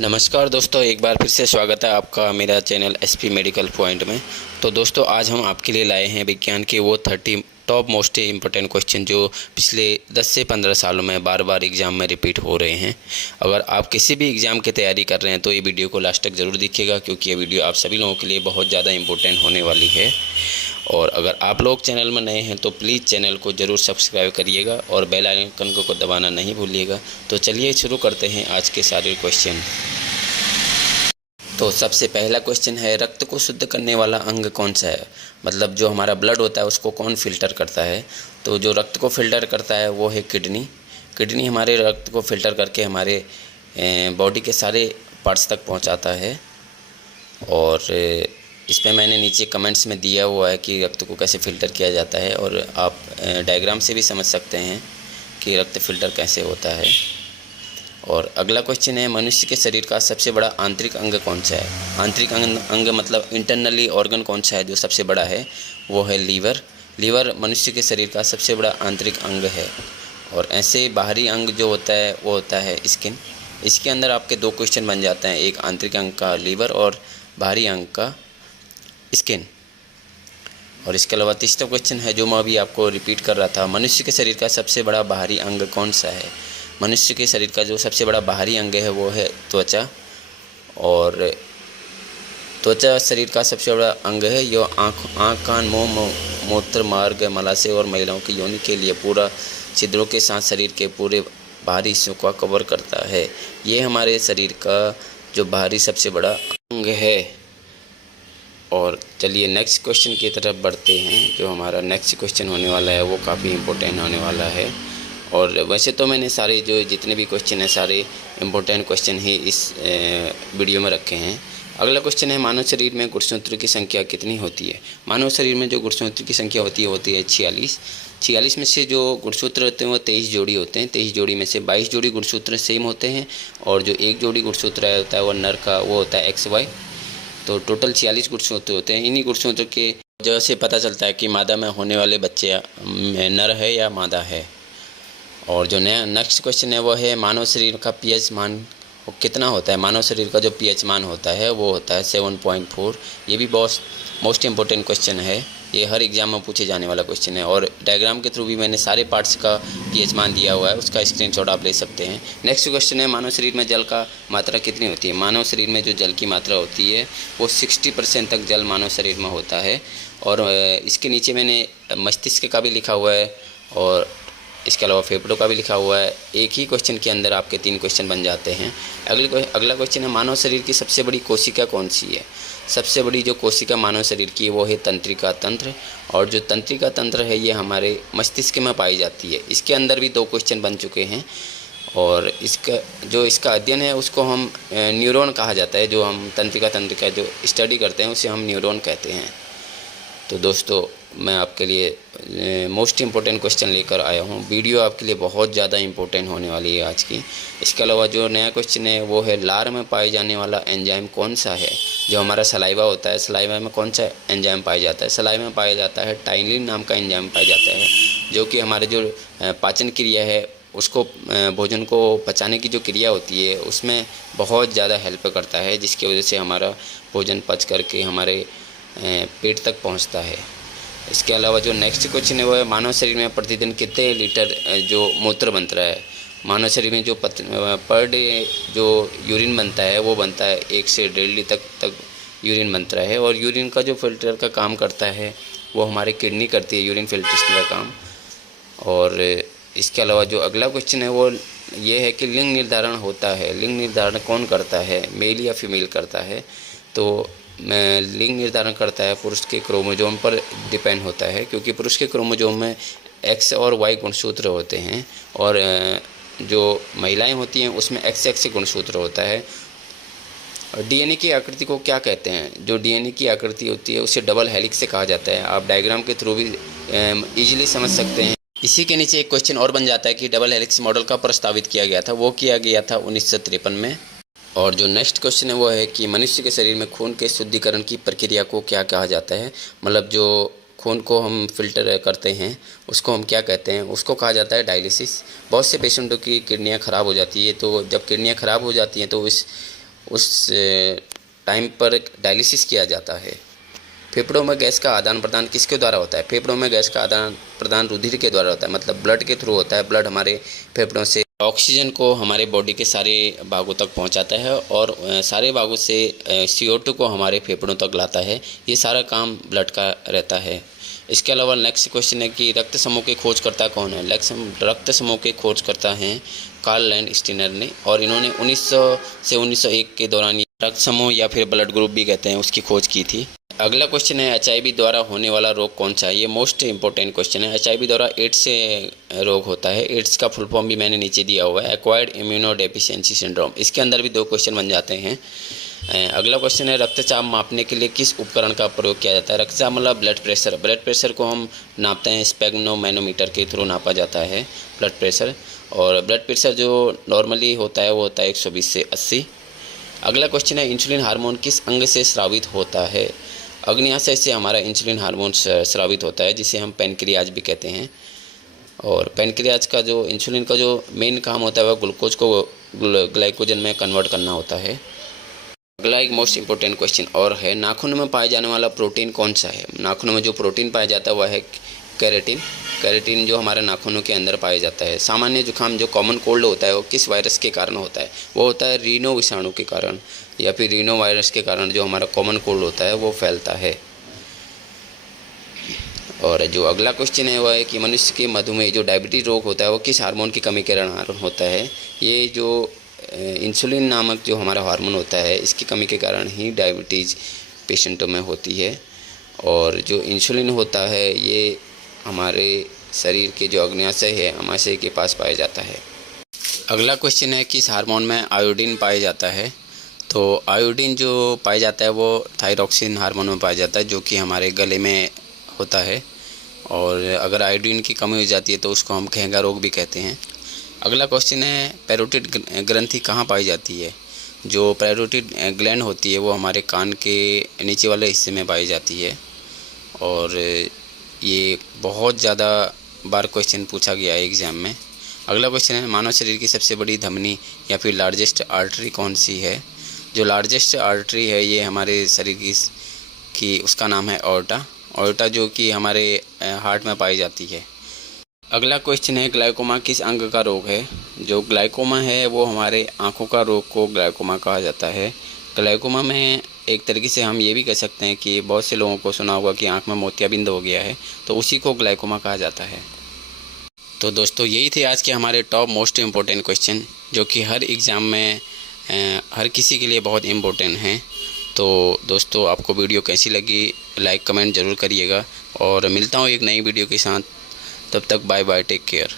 नमस्कार दोस्तों, एक बार फिर से स्वागत है आपका मेरा चैनल एसपी मेडिकल पॉइंट में। तो दोस्तों, आज हम आपके लिए लाए हैं विज्ञान के वो 30 टॉप मोस्ट इम्पोर्टेंट क्वेश्चन जो पिछले 10 से 15 सालों में बार बार एग्ज़ाम में रिपीट हो रहे हैं। अगर आप किसी भी एग्ज़ाम की तैयारी कर रहे हैं तो ये वीडियो को लास्ट तक ज़रूर देखिएगा, क्योंकि ये वीडियो आप सभी लोगों के लिए बहुत ज़्यादा इम्पोर्टेंट होने वाली है। और अगर आप लोग चैनल में नए हैं तो प्लीज़ चैनल को ज़रूर सब्सक्राइब करिएगा और बेल आइकन को दबाना नहीं भूलिएगा। तो चलिए शुरू करते हैं आज के सारे क्वेश्चन। तो सबसे पहला क्वेश्चन है, रक्त को शुद्ध करने वाला अंग कौन सा है? मतलब जो हमारा ब्लड होता है उसको कौन फ़िल्टर करता है? तो जो रक्त को फ़िल्टर करता है वो है किडनी। किडनी हमारे रक्त को फ़िल्टर करके हमारे बॉडी के सारे पार्ट्स तक पहुंचाता है। और इस पे मैंने नीचे कमेंट्स में दिया हुआ है कि रक्त को कैसे फ़िल्टर किया जाता है, और आप डायग्राम से भी समझ सकते हैं कि रक्त फ़िल्टर कैसे होता है। और अगला क्वेश्चन है, मनुष्य के शरीर का सबसे बड़ा आंतरिक अंग कौन सा है? आंतरिक अंग मतलब इंटरनली ऑर्गन कौन सा है जो सबसे बड़ा है? वो है लीवर। लीवर मनुष्य के शरीर का सबसे बड़ा आंतरिक अंग है। और ऐसे बाहरी अंग जो होता है वो होता है स्किन। इसके अंदर आपके दो क्वेश्चन बन जाते हैं, एक आंतरिक अंग का लीवर और बाहरी अंग का स्किन। और इसके अलावा तीसरा क्वेश्चन है जो मैं अभी आपको रिपीट कर रहा था, मनुष्य के शरीर का सबसे बड़ा बाहरी अंग कौन सा है? मनुष्य के शरीर का जो सबसे बड़ा बाहरी अंग है वो है त्वचा। और त्वचा शरीर का सबसे बड़ा अंग है। यो आँख कान मुंह मूत्र मार्ग मलाशय और महिलाओं की योनि के लिए पूरा छिद्रों के साथ शरीर के पूरे बाहरी हिस्सों का कवर करता है। ये हमारे शरीर का जो बाहरी सबसे बड़ा अंग है। और चलिए नेक्स्ट क्वेश्चन की तरफ बढ़ते हैं। जो हमारा नेक्स्ट क्वेश्चन होने वाला है वो काफ़ी इम्पोर्टेंट होने वाला है। और वैसे तो मैंने सारे जो जितने भी क्वेश्चन हैं सारे इम्पोर्टेंट क्वेश्चन ही इस वीडियो में रखे हैं। अगला क्वेश्चन है, मानव शरीर में गुणसूत्र की संख्या कितनी होती है? मानव शरीर में जो गुणसूत्र की संख्या होती है 46। 46 में से जो गुणसूत्र होते हैं वो 23 जोड़ी होते हैं। 23 जोड़ी में से 22 जोड़ी गुणसूत्र सेम होते हैं, और जो एक जोड़ी गुणसूत्र होता है वो नर का, वो होता है XY। तो टोटल 46 गुणसूत्र होते हैं। इन्हीं गुणसूत्र के वजह से पता चलता है कि मादा में होने वाले बच्चे नर है या मादा है। और जो नया नेक्स्ट क्वेश्चन है वो है, मानव शरीर का पीएच मान वो कितना होता है? मानव शरीर का जो पीएच मान होता है वो होता है 7.4। ये भी बहुत मोस्ट इम्पोर्टेंट क्वेश्चन है, ये हर एग्जाम में पूछे जाने वाला क्वेश्चन है। और डायग्राम के थ्रू भी मैंने सारे पार्ट्स का पीएच मान दिया हुआ है, उसका स्क्रीनशॉट आप ले सकते हैं। नेक्स्ट क्वेश्चन है, मानव शरीर में जल का मात्रा कितनी होती है? मानव शरीर में जो जल की मात्रा होती है वो 60% तक जल मानव शरीर में होता है। और इसके नीचे मैंने मस्तिष्क का भी लिखा हुआ है और इसके अलावा फेफड़ों का भी लिखा हुआ है। एक ही क्वेश्चन के अंदर आपके 3 क्वेश्चन बन जाते हैं। अगला क्वेश्चन है, मानव शरीर की सबसे बड़ी कोशिका कौन सी है? सबसे बड़ी जो कोशिका मानव शरीर की है वो है तंत्रिका तंत्र। और जो तंत्रिका तंत्र है ये हमारे मस्तिष्क में पाई जाती है। इसके अंदर भी 2 क्वेश्चन बन चुके हैं। और इसका अध्ययन है उसको हम न्यूरॉन कहा जाता है। जो हम तंत्रिका तंत्र का जो स्टडी करते हैं उसे हम न्यूरॉन कहते हैं। तो दोस्तों, मैं आपके लिए मोस्ट इम्पोर्टेंट क्वेश्चन लेकर आया हूँ। वीडियो आपके लिए बहुत ज़्यादा इम्पोर्टेंट होने वाली है आज की। इसके अलावा जो नया क्वेश्चन है वो है, लार में पाए जाने वाला एंजाइम कौन सा है? जो हमारा सलाइवा होता है, सलाइवा में कौन सा एंजाइम पाया जाता है? सलाइवा में पाया जाता है टाइलिन नाम का एंजाइम पाया जाता है, जो कि हमारे जो पाचन क्रिया है उसको, भोजन को पचाने की जो क्रिया होती है उसमें बहुत ज़्यादा हेल्प करता है, जिसकी वजह से हमारा भोजन पच करके हमारे पेट तक पहुंचता है। इसके अलावा जो नेक्स्ट क्वेश्चन है वो है, मानव शरीर में प्रतिदिन कितने लीटर जो मूत्र बनता है? मानव शरीर में जो पर डे जो यूरिन बनता है वो बनता है 1 से 1.5 लीटर तक यूरिन बनता है। और यूरिन का जो फिल्टर का काम करता है वो हमारी किडनी करती है, यूरिन फिल्ट्रेशन का काम। और इसके अलावा जो अगला क्वेश्चन है वो ये है कि लिंग निर्धारण होता है, लिंग निर्धारण कौन करता है? मेल या फीमेल करता है? तो लिंग निर्धारण करता है पुरुष के क्रोमोजोम पर डिपेंड होता है, क्योंकि पुरुष के क्रोमोजोम में X और Y गुणसूत्र होते हैं, और जो महिलाएं होती हैं उसमें XX गुणसूत्र होता है। और डीएनए की आकृति को क्या कहते हैं? जो डीएनए की आकृति होती है उसे डबल हेलिक्स से कहा जाता है। आप डायग्राम के थ्रू भी ईजिली समझ सकते हैं। इसी के नीचे एक क्वेश्चन और बन जाता है कि डबल हेलिक्स मॉडल का प्रस्तावित किया गया था, वो किया गया था 1953 में। और जो नेक्स्ट क्वेश्चन है वो है कि मनुष्य के शरीर में खून के शुद्धिकरण की प्रक्रिया को क्या कहा जाता है? मतलब जो खून को हम फिल्टर करते हैं उसको हम क्या कहते हैं? उसको कहा जाता है डायलिसिस। बहुत से पेशेंटों की किडनियाँ ख़राब हो जाती है, तो जब किडनियाँ ख़राब हो जाती हैं तो उस टाइम पर डायलिसिस किया जाता है। फेफड़ों में गैस का आदान प्रदान किसके द्वारा होता है? फेफड़ों में गैस का आदान प्रदान रुधिर के द्वारा होता है, मतलब ब्लड के थ्रू होता है। ब्लड हमारे फेफड़ों से ऑक्सीजन को हमारे बॉडी के सारे भागों तक पहुंचाता है और सारे भागों से CO2 को हमारे फेफड़ों तक लाता है। ये सारा काम ब्लड का रहता है। इसके अलावा नेक्स्ट क्वेश्चन है कि रक्त समूह के खोजकर्ता कौन है? रक्त समूह के खोजकर्ता हैं कार्ल लैंडस्टीनर ने, और इन्होंने 1900 से 1901 के दौरान रक्त समूह या फिर ब्लड ग्रुप भी कहते हैं उसकी खोज की थी। अगला क्वेश्चन है HIV द्वारा होने वाला रोग कौन सा है? ये मोस्ट इंपॉर्टेंट क्वेश्चन है। HIV द्वारा एड्स से रोग होता है। एड्स का फुल फॉर्म भी मैंने नीचे दिया हुआ है, एक्वायर्ड इम्यूनोडेफिशिएंसी सिंड्रोम। इसके अंदर भी 2 क्वेश्चन बन जाते हैं। अगला क्वेश्चन है रक्तचाप मापने के लिए किस उपकरण का प्रयोग किया जाता है? रक्तचाप मतलब ब्लड प्रेशर। ब्लड प्रेशर को हम नापते हैं स्पेग्नोमैनोमीटर के थ्रू नापा जाता है ब्लड प्रेशर, और ब्लड प्रेशर जो नॉर्मली होता है वो होता है 120 से 80। अगला क्वेश्चन है इंसुलिन हार्मोन किस अंग से स्रावित होता है? अग्न्याशय से हमारा इंसुलिन हार्मोन स्रावित होता है, जिसे हम पैनक्रियाज भी कहते हैं। और पैनक्रियाज का जो इंसुलिन का जो मेन काम होता है वह ग्लूकोज को ग्लाइकोजन में कन्वर्ट करना होता है। अगला एक मोस्ट इंपॉर्टेंट क्वेश्चन और है नाखून में पाए जाने वाला प्रोटीन कौन सा है? नाखूनों में जो प्रोटीन पाया जाता है वह है केराटिन। केराटिन जो हमारे नाखूनों के अंदर पाया जाता है। सामान्य जुकाम जो कॉमन कोल्ड होता है वो किस वायरस के कारण होता है? वो होता है रीनो विषाणु के कारण या फिर रीनो वायरस के कारण जो हमारा कॉमन कोल्ड होता है वो फैलता है। और जो अगला क्वेश्चन है वह है कि मनुष्य के मधुमेह जो डायबिटीज़ रोग होता है वो किस हार्मोन की कमी के कारण होता है? ये जो इंसुलिन नामक जो हमारा हार्मोन होता है इसकी कमी के कारण ही डायबिटीज़ पेशेंटों में होती है। और जो इंसुलिन होता है ये हमारे शरीर के जो अग्न्याशय है अमाशय के पास पाया जाता है। अगला क्वेश्चन है किस हार्मोन में आयोडीन पाया जाता है? तो आयोडीन जो पाया जाता है वो थायरॉक्सिन हार्मोन में पाया जाता है, जो कि हमारे गले में होता है। और अगर आयोडीन की कमी हो जाती है तो उसको हम घेंगा रोग भी कहते हैं। अगला क्वेश्चन है पैरोटिड ग्रंथि कहाँ पाई जाती है? जो पैरोटिड ग्लैंड होती है वो हमारे कान के नीचे वाले हिस्से में पाई जाती है। और ये बहुत ज़्यादा बार क्वेश्चन पूछा गया है एग्ज़ाम में। अगला क्वेश्चन है मानव शरीर की सबसे बड़ी धमनी या फिर लार्जेस्ट आर्टरी कौन सी है? जो लार्जेस्ट आर्टरी है ये हमारे शरीर की उसका नाम है ऑर्टा जो कि हमारे हार्ट में पाई जाती है। अगला क्वेश्चन है ग्लाइकोमा किस अंग का रोग है? जो ग्लाइकोमा है वो हमारे आँखों का रोग को ग्लाइकोमा कहा जाता है। ग्लाइकोमा में एक तरीके से हम ये भी कह सकते हैं कि बहुत से लोगों को सुना होगा कि आँख में मोतियाबिंद हो गया है, तो उसी को ग्लाइकोमा कहा जाता है। तो दोस्तों यही थे आज के हमारे टॉप मोस्ट इम्पोर्टेंट क्वेश्चन, जो कि हर एग्ज़ाम में हर किसी के लिए बहुत इम्पोर्टेंट हैं। तो दोस्तों आपको वीडियो कैसी लगी लाइक कमेंट ज़रूर करिएगा, और मिलता हूँ एक नई वीडियो के साथ। तब तक बाय बाय, टेक केयर।